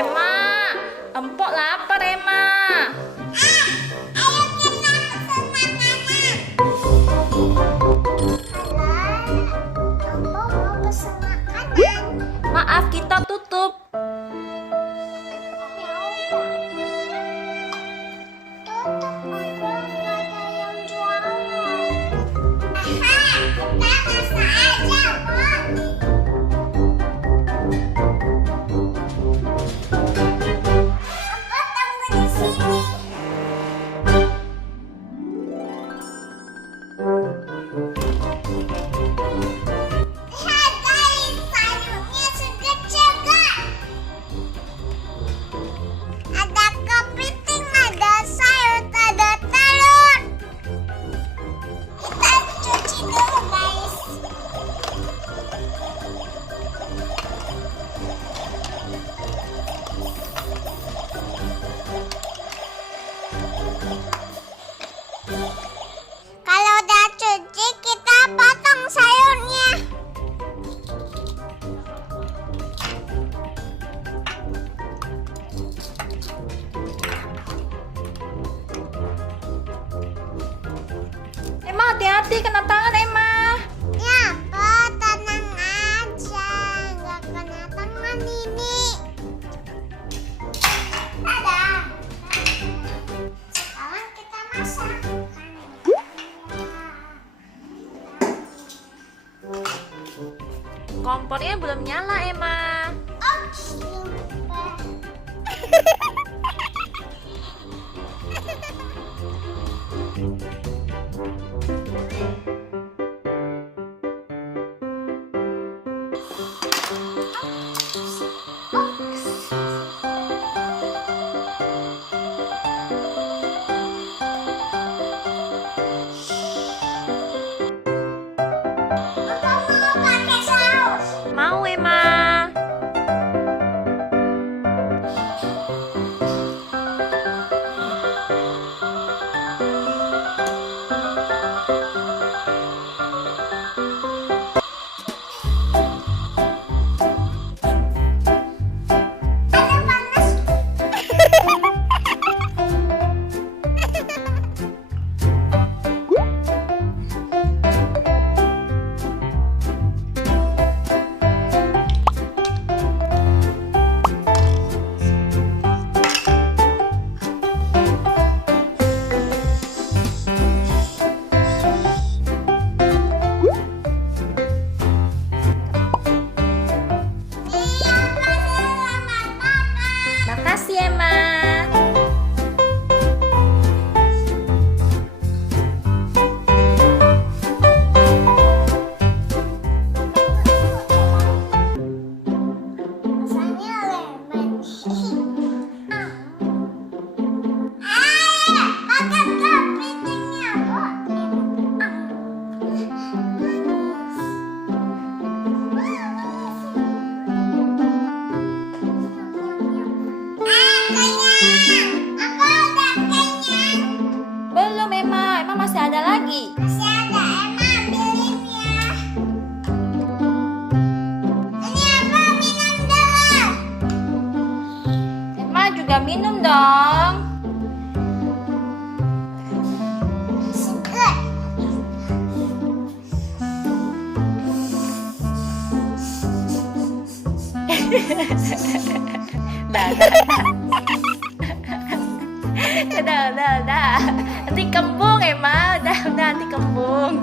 Emma. Empok lapar, Emma. Ayo kita pesen makanan. Halo, mau pesen makanan. Maaf, kita tutup. Tutup aja, nggak ada yang jualan. Aha, kita masak aja, Pon. Apa tunggu di sini? Lihat guys, sayurnya segar-segar. Ada kepiting, ada sayur, ada telur. Kita cuci dulu guys. Kalau udah cuci, kita potong sayurnya. Emma, hati-hati kena tangan, Emma. Ya, Pak, tenang aja. Nggak kena tangan ini. Dadah. Sekarang kita masak. Kompornya belum nyala, Emma. Ops, lupa. Apa mau pakai saus? Mau, Emma. Ada panas. Iya, selamat makan. Makasih, Emma. Rasanya lemon. Ayo, makan kepitingnya, Pon. Kenyang. Aku udah kenyang. Belum, Emma. Emma masih ada lagi. Masih ada, Emma ambilin ya. Ini apa? Minum dulu. Emma juga minum dong. Seger. Dah. Udah. Nanti kembung, Emma. Udah, nanti kembung.